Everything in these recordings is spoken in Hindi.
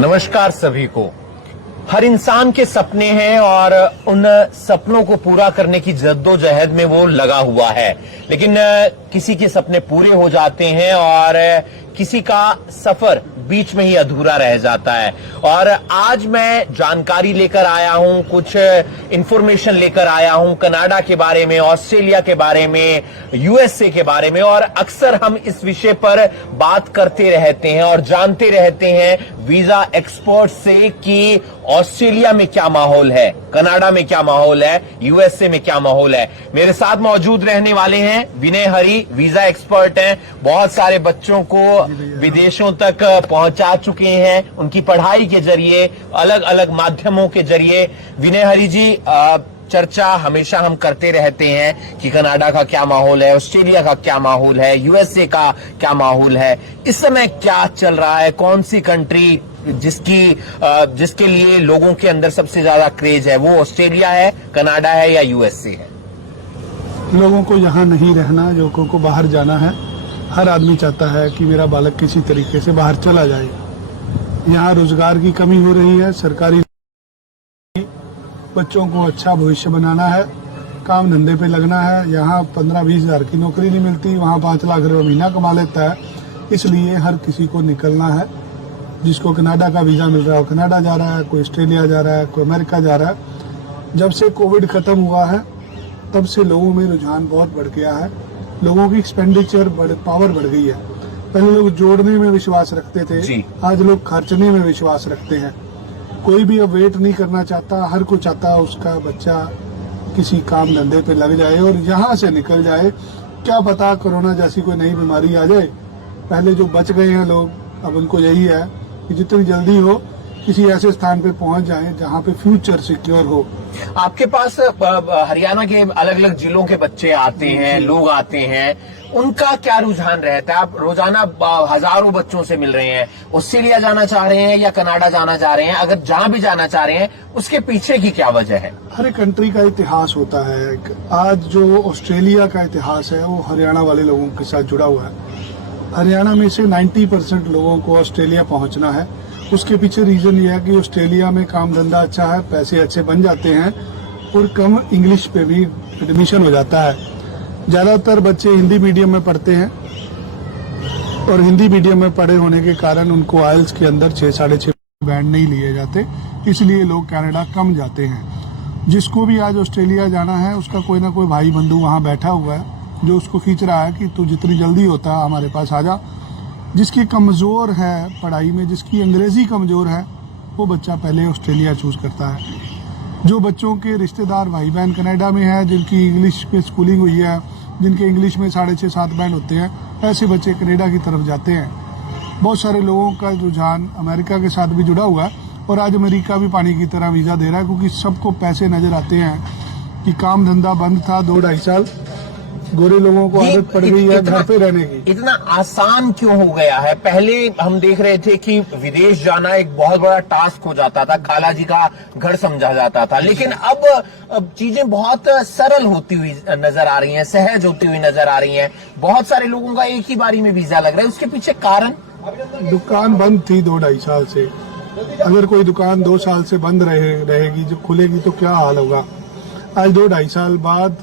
नमस्कार सभी को। हर इंसान के सपने हैं और उन सपनों को पूरा करने की जद्दोजहद में वो लगा हुआ है, लेकिन किसी के सपने पूरे हो जाते हैं और किसी का सफर बीच में ही अधूरा रह जाता है। और आज मैं जानकारी लेकर आया हूं, कुछ इंफॉर्मेशन लेकर आया हूं कनाडा के बारे में, ऑस्ट्रेलिया के बारे में, यूएसए के बारे में। और अक्सर हम इस विषय पर बात करते रहते हैं और जानते रहते हैं वीजा एक्सपर्ट से कि ऑस्ट्रेलिया में क्या माहौल है, कनाडा में क्या माहौल है, यूएसए में क्या माहौल है। मेरे साथ मौजूद रहने वाले हैं विनय हरी, वीजा एक्सपर्ट हैं, बहुत सारे बच्चों को विदेशों तक पहुंचा चुके हैं उनकी पढ़ाई के जरिए, अलग अलग माध्यमों के जरिए। विनय हरी जी, चर्चा हमेशा हम करते रहते हैं कि कनाडा का क्या माहौल है, ऑस्ट्रेलिया का क्या माहौल है, यूएसए का क्या माहौल है। इस समय क्या चल रहा है, कौन सी कंट्री जिसके लिए लोगों के अंदर सबसे ज्यादा क्रेज है, वो ऑस्ट्रेलिया है, कनाडा है या यूएसए है? लोगों को यहाँ नहीं रहना, लोगों को बाहर जाना है। हर आदमी चाहता है कि मेरा बालक किसी तरीके से बाहर चला जाए। यहाँ रोजगार की कमी हो रही है, सरकारी बच्चों को अच्छा भविष्य बनाना है, काम धंधे पे लगना है। यहाँ 15-20 हजार की नौकरी नहीं मिलती, वहाँ 5 लाख रुपये महीना कमा लेता है। इसलिए हर किसी को निकलना है। जिसको कनाडा का वीजा मिल रहा है वो कनाडा जा रहा है, कोई ऑस्ट्रेलिया जा रहा है, कोई अमेरिका जा रहा है। जब से कोविड खत्म हुआ है तब से लोगों में रुझान बहुत बढ़ गया है, लोगों की एक्सपेंडिचर पावर बढ़ गई है। पहले लोग जोड़ने में विश्वास रखते थे, आज लोग खर्चने में विश्वास रखते हैं। कोई भी अब वेट नहीं करना चाहता, हर कोई चाहता उसका बच्चा किसी काम धंधे पे लग जाए और यहाँ से निकल जाए। क्या पता कोरोना जैसी कोई नई बीमारी आ जाए। पहले जो बच गए हैं लोग, अब उनको यही है कि जितनी जल्दी हो किसी ऐसे स्थान पे पहुंच जाएं जहां पे फ्यूचर सिक्योर हो। आपके पास हरियाणा के अलग अलग जिलों के बच्चे आते हैं, लोग आते हैं, उनका क्या रुझान रहता है? आप रोजाना हजारों बच्चों से मिल रहे हैं, ऑस्ट्रेलिया जाना चाह रहे हैं या कनाडा जाना चाह रहे हैं? अगर जहां भी जाना चाह रहे हैं उसके पीछे की क्या वजह है? हर एक कंट्री का इतिहास होता है। आज जो ऑस्ट्रेलिया का इतिहास है वो हरियाणा वाले लोगों के साथ जुड़ा हुआ है। हरियाणा में से 90% लोगों को ऑस्ट्रेलिया पहुंचना है। उसके पीछे रीजन ये है कि ऑस्ट्रेलिया में काम धंधा अच्छा है, पैसे अच्छे बन जाते हैं और कम इंग्लिश पे भी एडमिशन हो जाता है। ज्यादातर बच्चे हिंदी मीडियम में पढ़ते हैं और हिंदी मीडियम में पढ़े होने के कारण उनको आइल्स के अंदर 6-6.5 बैंड नहीं लिए जाते, इसलिए लोग कनाडा कम जाते हैं। जिसको भी आज ऑस्ट्रेलिया जाना है उसका कोई ना कोई भाई बंधु वहाँ बैठा हुआ है जो उसको खींच रहा है कि तू जितनी जल्दी होता है हमारे पास आ जा। जिसकी कमज़ोर है पढ़ाई में, जिसकी अंग्रेज़ी कमज़ोर है, वो बच्चा पहले ऑस्ट्रेलिया चूज़ करता है। जो बच्चों के रिश्तेदार भाई बहन कनाडा में है, जिनकी इंग्लिश पे स्कूलिंग हुई है, जिनके इंग्लिश में 6.5-7 बैंड होते हैं, ऐसे बच्चे कनाडा की तरफ जाते हैं। बहुत सारे लोगों का रुझान अमेरिका के साथ भी जुड़ा हुआ है और आज अमेरिका भी पानी की तरह वीज़ा दे रहा है, क्योंकि सबको पैसे नज़र आते हैं कि काम धंधा बंद था 2-2.5 साल, गोरे लोगों को आदत पड़ गई है घर पे रहने की। इतना आसान क्यों हो गया है? पहले हम देख रहे थे कि विदेश जाना एक बहुत बड़ा टास्क हो जाता था, काला जी का घर समझा जाता था, लेकिन अब चीजें बहुत सरल होती हुई नजर आ रही हैं, सहज होती हुई नजर आ रही हैं। बहुत सारे लोगों का एक ही बारी में वीजा लग रहा है। उसके पीछे कारण? दुकान बंद थी 2-2.5 साल से। अगर कोई दुकान 2 साल से बंद रहेगी, जो खुलेगी तो क्या हाल होगा। आज 2-2.5 साल बाद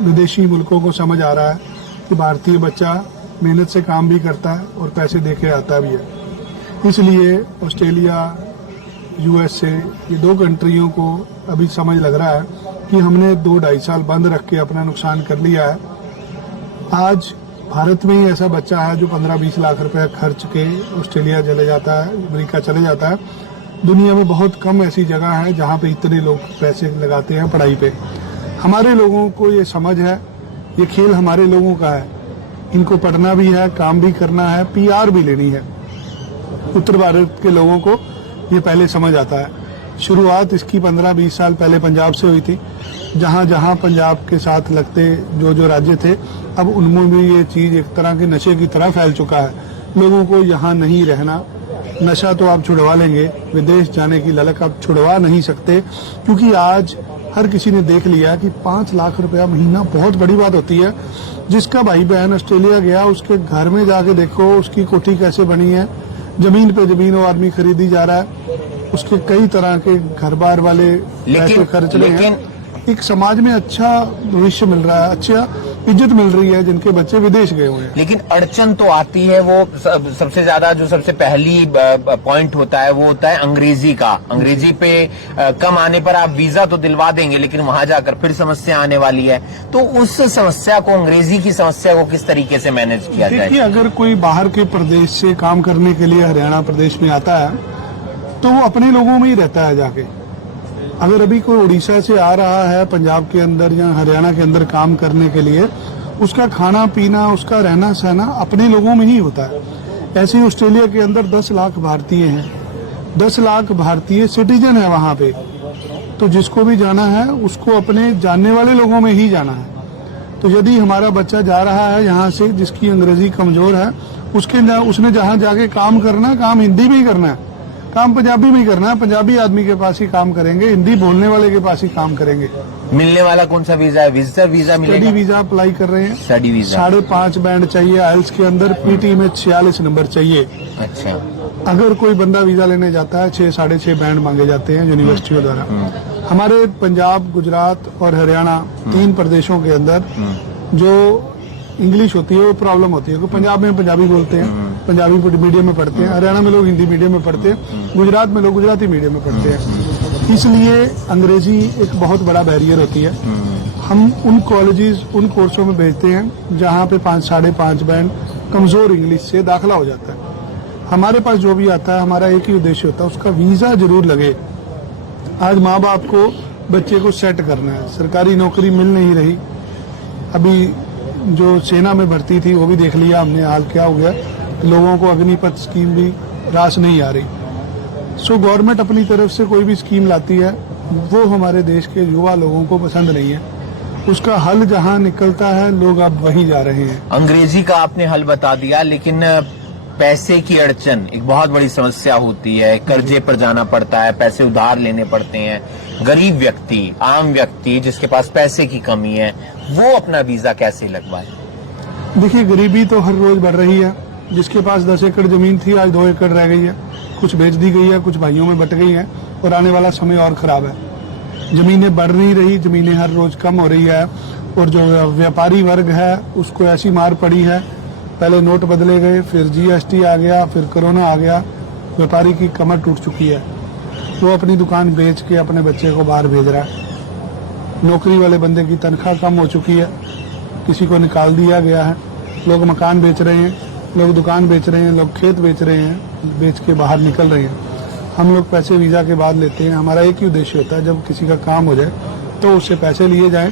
विदेशी मुल्कों को समझ आ रहा है कि भारतीय बच्चा मेहनत से काम भी करता है और पैसे देके आता भी है। इसलिए ऑस्ट्रेलिया, यूएसए, ये 2 कंट्रियों को अभी समझ लग रहा है कि हमने 2-2.5 साल बंद रख के अपना नुकसान कर लिया है। आज भारत में ही ऐसा बच्चा है जो 15-20 लाख रुपए खर्च के ऑस्ट्रेलिया चले जाता है, अमेरिका चले जाता है। दुनिया में बहुत कम ऐसी जगह है जहाँ पे इतने लोग पैसे लगाते हैं पढ़ाई पे। हमारे लोगों को ये समझ है, ये खेल हमारे लोगों का है। इनको पढ़ना भी है, काम भी करना है, पीआर भी लेनी है। उत्तर भारत के लोगों को ये पहले समझ आता है। शुरुआत इसकी 15-20 साल पहले पंजाब से हुई थी। जहाँ जहाँ पंजाब के साथ लगते जो राज्य थे, अब उनमें भी ये चीज एक तरह के नशे की तरह फैल चुका है। लोगों को यहाँ नहीं रहना। नशा तो आप छुड़वा लेंगे, विदेश जाने की ललक आप छुड़वा नहीं सकते, क्योंकि आज हर किसी ने देख लिया कि 5 लाख रुपया महीना बहुत बड़ी बात होती है। जिसका भाई बहन ऑस्ट्रेलिया गया, उसके घर में जाके देखो उसकी कोठी कैसे बनी है, जमीन पे जमीन वो आदमी खरीदी जा रहा है, उसके कई तरह के घर बार वाले पैसे खर्च रहे हैं। एक समाज में अच्छा भविष्य मिल रहा है, अच्छा इज्जत मिल रही है जिनके बच्चे विदेश गए हुए हैं। लेकिन अड़चन तो आती है, वो सबसे ज्यादा जो सबसे पहली पॉइंट होता है वो होता है अंग्रेजी का। अंग्रेजी पे कम आने पर आप वीजा तो दिलवा देंगे, लेकिन वहां जाकर फिर समस्या आने वाली है। तो उस समस्या को, अंग्रेजी की समस्या को किस तरीके से मैनेज किया जाए? देखिए, अगर कोई बाहर के प्रदेश से काम करने के लिए हरियाणा प्रदेश में आता है तो वो अपने लोगों में ही रहता है जाके। अगर अभी कोई उड़ीसा से आ रहा है पंजाब के अंदर या हरियाणा के अंदर काम करने के लिए, उसका खाना पीना, उसका रहना सहना अपने लोगों में ही होता है। ऐसे ही ऑस्ट्रेलिया के अंदर 10 लाख भारतीय हैं, 10 लाख भारतीय सिटीजन है वहां पे। तो जिसको भी जाना है उसको अपने जानने वाले लोगों में ही जाना है। तो यदि हमारा बच्चा जा रहा है यहाँ से जिसकी अंग्रेजी कमजोर है, उसने जहाँ जाके काम करना है, काम हिंदी में ही करना है, काम पंजाबी में ही करना है। पंजाबी आदमी के पास ही काम करेंगे, हिंदी बोलने वाले के पास ही काम करेंगे। मिलने वाला कौन सा वीजा है? विजिटर वीजा मिलेगा? स्टडी वीजा अप्लाई कर रहे हैं। स्टडी वीजा 5.5 बैंड चाहिए आइल्स के अंदर, पीटी में 46 नंबर चाहिए। अच्छा। अगर कोई बंदा वीजा लेने जाता है 6 साढ़े 6 बैंड मांगे जाते हैं यूनिवर्सिटियों द्वारा। हमारे पंजाब, गुजरात और हरियाणा 3 प्रदेशों के अंदर जो इंग्लिश होती है वो प्रॉब्लम होती है। पंजाब में पंजाबी बोलते हैं, पंजाबी मीडियम में पढ़ते हैं, हरियाणा में लोग हिंदी मीडियम में पढ़ते हैं, गुजरात में लोग गुजराती मीडियम में पढ़ते हैं। इसलिए अंग्रेजी एक बहुत बड़ा बैरियर होती है। हम उन कॉलेजेस, उन कोर्सों में भेजते हैं जहाँ पे 5.5 बैंड कमजोर इंग्लिश से दाखिला हो जाता है। हमारे पास जो भी आता है, हमारा एक ही उद्देश्य होता है, उसका वीजा जरूर लगे। आज माँ बाप को बच्चे को सेट करना है, सरकारी नौकरी मिल नहीं रही। अभी जो सेना में भर्ती थी वो भी देख लिया हमने, हाल क्या हो गया। लोगों को अग्निपथ स्कीम भी रास नहीं आ रही। सो गवर्नमेंट अपनी तरफ से कोई भी स्कीम लाती है वो हमारे देश के युवा लोगों को पसंद नहीं है। उसका हल जहां निकलता है लोग अब वहीं जा रहे हैं। अंग्रेजी का आपने हल बता दिया, लेकिन पैसे की अड़चन एक बहुत बड़ी समस्या होती है। कर्जे पर जाना पड़ता है, पैसे उधार लेने पड़ते हैं। गरीब व्यक्ति, आम व्यक्ति जिसके पास पैसे की कमी है, वो अपना वीजा कैसे लगवाए? देखिए, गरीबी तो हर रोज बढ़ रही है। जिसके पास 10 एकड़ जमीन थी आज 2 एकड़ रह गई है, कुछ बेच दी गई है, कुछ भाइयों में बट गई है और आने वाला समय और खराब है। जमीनें बढ़ नहीं रही, जमीनें हर रोज कम हो रही है। और जो व्यापारी वर्ग है उसको ऐसी मार पड़ी है, पहले नोट बदले गए, फिर जीएसटी आ गया, फिर कोरोना आ गया, व्यापारी की कमर टूट चुकी है। वो अपनी दुकान बेच के अपने बच्चे को बाहर भेज रहा है। नौकरी वाले बंदे की तनख्वाह कम हो चुकी है, किसी को निकाल दिया गया है। लोग मकान बेच रहे हैं, लोग दुकान बेच रहे हैं, लोग खेत बेच रहे हैं, बेच के बाहर निकल रहे हैं। हम लोग पैसे वीजा के बाद लेते हैं। हमारा एक ही उद्देश्य होता है, जब किसी का काम हो जाए तो उससे पैसे लिए जाएं।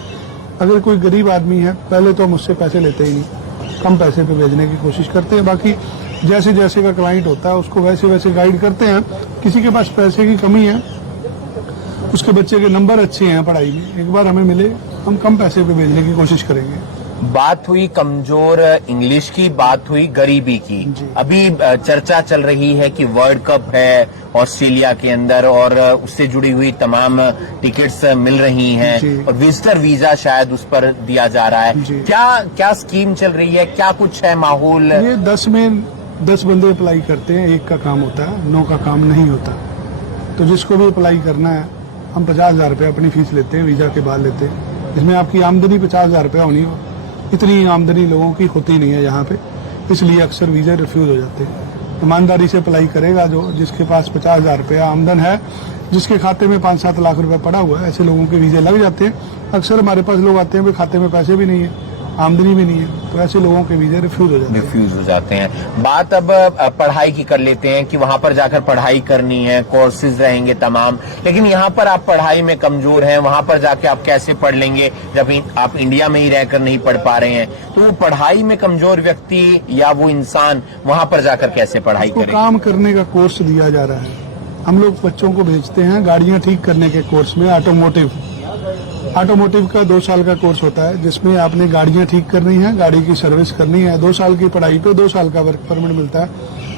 अगर कोई गरीब आदमी है, पहले तो हम उससे पैसे लेते ही नहीं, कम पैसे पे भेजने की कोशिश करते हैं। बाकी जैसे जैसे का क्लाइंट होता है उसको वैसे वैसे गाइड करते हैं। किसी के पास पैसे की कमी है, उसके बच्चे के नंबर अच्छे हैं पढ़ाई में, एक बार हमें मिले, हम कम पैसे पे भेजने की कोशिश करेंगे। बात हुई कमजोर इंग्लिश की, बात हुई गरीबी की। अभी चर्चा चल रही है कि वर्ल्ड कप है ऑस्ट्रेलिया के अंदर और उससे जुड़ी हुई तमाम टिकट्स मिल रही हैं और विजिटर वीजा शायद उस पर दिया जा रहा है। क्या स्कीम चल रही है, क्या कुछ है माहौल? ये 10 में 10 बंदे अप्लाई करते हैं, एक का काम होता है, 9 का काम नहीं होता। तो जिसको भी अप्लाई करना है, हम 50,000 रुपये अपनी फीस लेते हैं, वीजा के बाद लेते हैं। इसमें आपकी आमदनी 50,000 रुपया होनी हो, इतनी आमदनी लोगों की होती नहीं है यहाँ पे, इसलिए अक्सर वीजा रिफ्यूज हो जाते हैं। ईमानदारी से अप्लाई करेगा जो, जिसके पास 50,000 रुपया आमदन है, जिसके खाते में 5-7 लाख रुपया पड़ा हुआ है, ऐसे लोगों के वीजे लग जाते हैं। अक्सर हमारे पास लोग आते हैं भाई खाते में पैसे भी नहीं है, आमदनी भी नहीं है, तो ऐसे लोगों के वीजे रिफ्यूज हो जाते हैं। बात अब पढ़ाई की कर लेते हैं कि वहां पर जाकर पढ़ाई करनी है, कोर्सेज रहेंगे तमाम, लेकिन यहाँ पर आप पढ़ाई में कमजोर हैं, वहां पर जाके आप कैसे पढ़ लेंगे जब आप इंडिया में ही रहकर नहीं पढ़ पा रहे हैं? तो वो पढ़ाई में कमजोर व्यक्ति या वो इंसान वहां पर जाकर कैसे पढ़ाई करें? काम करने का कोर्स दिया जा रहा है। हम लोग बच्चों को भेजते हैं गाड़ियां ठीक करने के कोर्स में। ऑटोमोटिव का 2 साल का कोर्स होता है, जिसमें आपने गाड़ियां ठीक करनी है, गाड़ी की सर्विस करनी है। 2 साल की पढ़ाई पे 2 साल का वर्क परमिट मिलता है,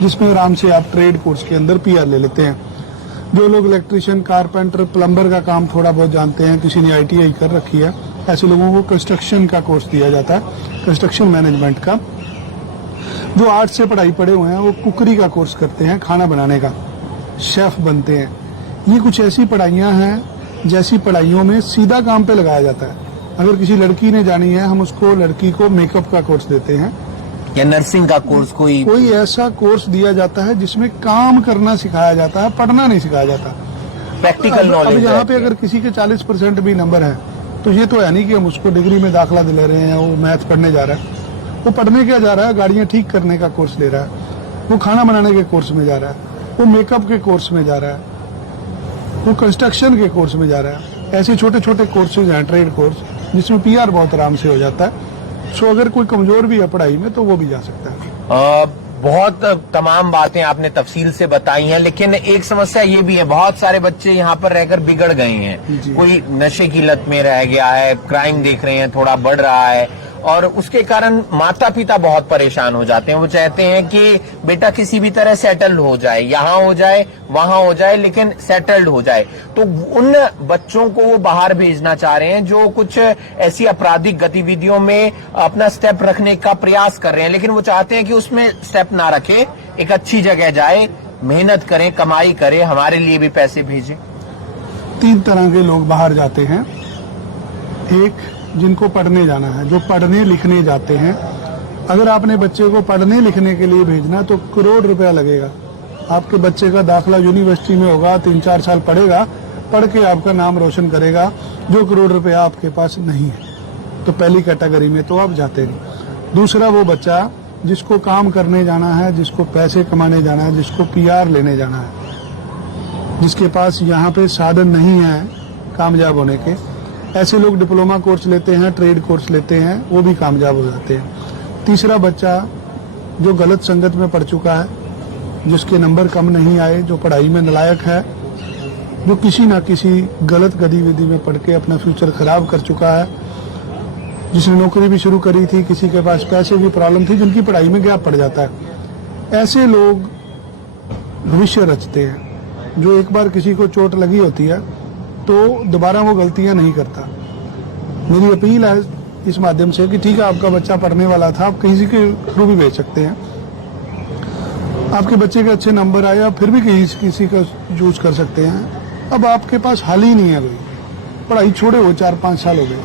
जिसमें आराम से आप ट्रेड कोर्स के अंदर PR ले लेते हैं। जो लोग इलेक्ट्रिशियन, कारपेंटर, प्लम्बर का काम थोड़ा बहुत जानते हैं, किसी ने ITI कर रखी है, ऐसे लोगों को कंस्ट्रक्शन का कोर्स दिया जाता है, कंस्ट्रक्शन मैनेजमेंट का। जो आर्ट से पढ़ाई पढ़े हुए हैं वो कुकरी का कोर्स करते हैं, खाना बनाने का, शेफ बनते हैं। ये कुछ ऐसी पढ़ाइयाँ हैं जैसी पढ़ाइयों में सीधा काम पे लगाया जाता है। अगर किसी लड़की ने जानी है, हम उसको लड़की को मेकअप का कोर्स देते हैं या नर्सिंग का कोर्स, कोई ऐसा कोर्स दिया जाता है जिसमें काम करना सिखाया जाता है, पढ़ना नहीं सिखाया जाता। प्रैक्टिकल अब नॉलेज। यहाँ पे अगर किसी के 40% भी नंबर है तो ये तो है नहीं कि हम उसको डिग्री में दाखिला दिला रहे हैं, वो मैथ पढ़ने जा रहा है। वो पढ़ने क्या जा रहा है? गाड़ियां ठीक करने का कोर्स ले रहा है, वो खाना बनाने के कोर्स में जा रहा है, वो मेकअप के कोर्स में जा रहा है, वो कंस्ट्रक्शन के कोर्स में जा रहा है। ऐसे छोटे छोटे कोर्सेज हैं, ट्रेड कोर्स, जिसमें पीआर बहुत आराम से हो जाता है। सो अगर कोई कमजोर भी है पढ़ाई में तो वो भी जा सकता है। बहुत तमाम बातें आपने तफसील से बताई हैं, लेकिन एक समस्या ये भी है, बहुत सारे बच्चे यहाँ पर रहकर बिगड़ गए हैं। कोई नशे की लत में रह गया है, क्राइम देख रहे हैं थोड़ा बढ़ रहा है, और उसके कारण माता पिता बहुत परेशान हो जाते हैं। वो चाहते हैं कि बेटा किसी भी तरह सेटल्ड हो जाए, यहाँ हो जाए वहां हो जाए, लेकिन सेटल्ड हो जाए। तो उन बच्चों को वो बाहर भेजना चाह रहे हैं जो कुछ ऐसी आपराधिक गतिविधियों में अपना स्टेप रखने का प्रयास कर रहे हैं, लेकिन वो चाहते हैं कि उसमें स्टेप ना रखे, एक अच्छी जगह जाए, मेहनत करें, कमाई करें, हमारे लिए भी पैसे भेजें। 3 तरह के लोग बाहर जाते हैं। एक, जिनको पढ़ने जाना है, जो पढ़ने लिखने जाते हैं। अगर आपने बच्चे को पढ़ने लिखने के लिए भेजना तो करोड़ रुपया लगेगा। आपके बच्चे का दाखिला यूनिवर्सिटी में होगा, 3-4 साल पढ़ेगा, पढ़ के आपका नाम रोशन करेगा, जो करोड़ रुपया आपके पास नहीं है। तो पहली कैटेगरी में तो आप जाते नहीं। दूसरा, वो बच्चा जिसको काम करने जाना है, जिसको पैसे कमाने जाना है, जिसको पीआर लेने जाना है, जिसके पास यहाँ पे साधन नहीं है कामयाब होने के, ऐसे लोग डिप्लोमा कोर्स लेते हैं, ट्रेड कोर्स लेते हैं, वो भी कामयाब हो जाते हैं। तीसरा, बच्चा जो गलत संगत में पढ़ चुका है, जिसके नंबर कम नहीं आए, जो पढ़ाई में नालायक है, जो किसी ना किसी गलत गतिविधि में पढ़ के अपना फ्यूचर खराब कर चुका है, जिसने नौकरी भी शुरू करी थी, किसी के पास पैसे की प्रॉब्लम थी, जिनकी पढ़ाई में गैप पड़ जाता है। ऐसे लोग भविष्य रचते हैं। जो एक बार किसी को चोट लगी होती है तो दोबारा वो गलतियां नहीं करता। मेरी अपील है इस माध्यम से कि ठीक है, आपका बच्चा पढ़ने वाला था, आप किसी के थ्रू भी भेज सकते हैं। आपके बच्चे के अच्छे नंबर आए, आप फिर भी किसी का यूज कर सकते हैं। अब आपके पास हाल ही नहीं है, कोई पढ़ाई छोड़े हो 4-5 साल हो गए,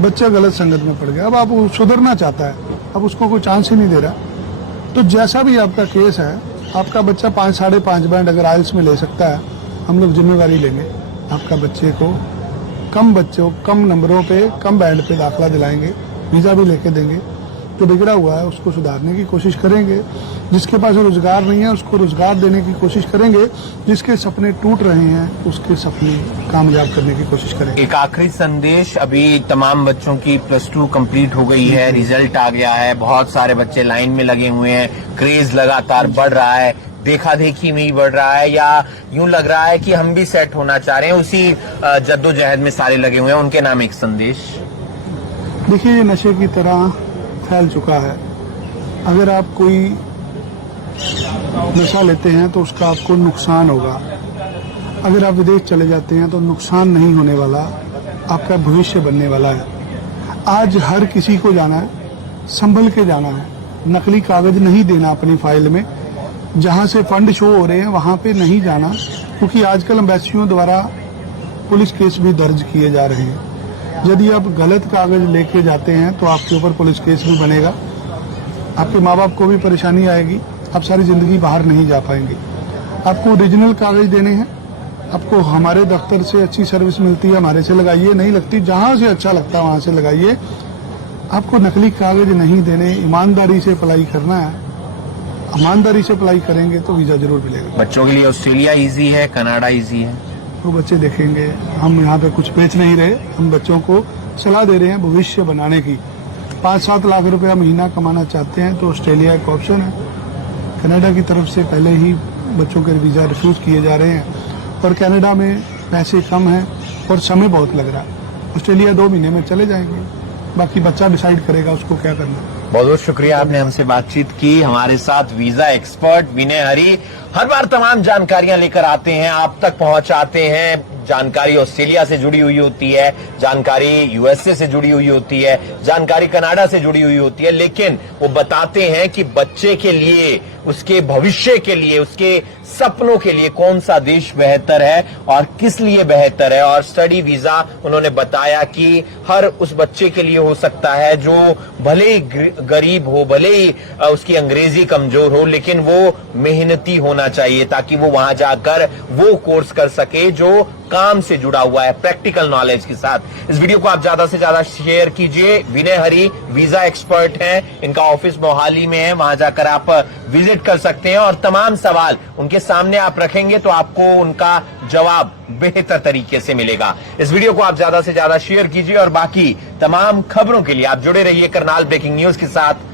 बच्चा गलत संगत में पड़ गया, अब आप सुधरना चाहता है, अब उसको कोई चांस ही नहीं दे रहा। तो जैसा भी आपका केस है, आपका बच्चा 5-5.5 बैंड अगर आइल्स में ले सकता है, हम लोग जिम्मेवारी लेंगे। आपका बच्चे को कम नंबरों पे, कम बैंड पे दाखिला दिलाएंगे, वीजा भी लेके देंगे। जो बिगड़ा हुआ है उसको सुधारने की कोशिश करेंगे। जिसके पास रोजगार नहीं है उसको रोजगार देने की कोशिश करेंगे। जिसके सपने टूट रहे हैं उसके सपने कामयाब करने की कोशिश करेंगे। एक आखिरी संदेश, अभी तमाम बच्चों की +2 कंप्लीट हो गई है, रिजल्ट आ गया है, बहुत सारे बच्चे लाइन में लगे हुए हैं, क्रेज लगातार बढ़ रहा है, देखा देखी में ही बढ़ रहा है, या यूं लग रहा है कि हम भी सेट होना चाह रहे हैं, उसी जद्दोजहद में सारे लगे हुए हैं, उनके नाम एक संदेश। देखिए, ये नशे की तरह फैल चुका है। अगर आप कोई नशा लेते हैं तो उसका आपको नुकसान होगा। अगर आप विदेश चले जाते हैं तो नुकसान नहीं होने वाला, आपका भविष्य बनने वाला है। आज हर किसी को जाना है, संभल के जाना है, नकली कागज नहीं देना अपनी फाइल में। जहां से फंड शो हो रहे हैं वहां पे नहीं जाना, क्योंकि आजकल एम्बेसियों द्वारा पुलिस केस भी दर्ज किए जा रहे हैं। यदि आप गलत कागज लेके जाते हैं तो आपके ऊपर पुलिस केस भी बनेगा, आपके माँ बाप को भी परेशानी आएगी, आप सारी जिंदगी बाहर नहीं जा पाएंगे। आपको ओरिजिनल कागज देने हैं। आपको हमारे दफ्तर से अच्छी सर्विस मिलती है, हमारे से लगाइए, नहीं लगती जहां से अच्छा लगता है वहां से लगाइए। आपको नकली कागज नहीं देने, ईमानदारी से अप्लाई करना है। ईमानदारी से अप्लाई करेंगे तो वीजा जरूर मिलेगा। बच्चों के लिए ऑस्ट्रेलिया इजी है, कनाडा इजी है? वो बच्चे देखेंगे। हम यहाँ पे कुछ बेच नहीं रहे, हम बच्चों को सलाह दे रहे हैं भविष्य बनाने की। 5-7 लाख रुपया महीना कमाना चाहते हैं तो ऑस्ट्रेलिया एक ऑप्शन है। कनाडा की तरफ से पहले ही बच्चों के वीजा रिफ्यूज किए जा रहे हैं, और कनाडा में पैसे कम हैं और समय बहुत लग रहा है। ऑस्ट्रेलिया 2 महीने में चले जाएंगे, बाकी बच्चा डिसाइड करेगा उसको क्या करना है। बहुत बहुत शुक्रिया, आपने हमसे बातचीत की। हमारे साथ वीजा एक्सपर्ट विनय हरी हर बार तमाम जानकारियां लेकर आते हैं, आप तक पहुंचाते हैं। जानकारी ऑस्ट्रेलिया से जुड़ी हुई होती है, जानकारी यूएसए से जुड़ी हुई होती है, जानकारी कनाडा से जुड़ी हुई होती है, लेकिन वो बताते हैं कि बच्चे के लिए, उसके भविष्य के लिए, उसके सपनों के लिए कौन सा देश बेहतर है और किस लिए बेहतर है। और स्टडी वीजा उन्होंने बताया कि हर उस बच्चे के लिए हो सकता है जो भले ही गरीब हो, भले ही उसकी अंग्रेजी कमजोर हो, लेकिन वो मेहनती होना चाहिए ताकि वो वहां जाकर वो कोर्स कर सके जो काम से जुड़ा हुआ है, प्रैक्टिकल नॉलेज के साथ। इस वीडियो को आप ज्यादा से ज्यादा शेयर कीजिए। विनय हरी वीजा एक्सपर्ट हैं, इनका ऑफिस मोहाली में है, वहां जाकर आप विजिट कर सकते हैं और तमाम सवाल उनके सामने आप रखेंगे तो आपको उनका जवाब बेहतर तरीके से मिलेगा। इस वीडियो को आप ज्यादा से ज्यादा शेयर कीजिए और बाकी तमाम खबरों के लिए आप जुड़े रहिए करनाल ब्रेकिंग न्यूज के साथ।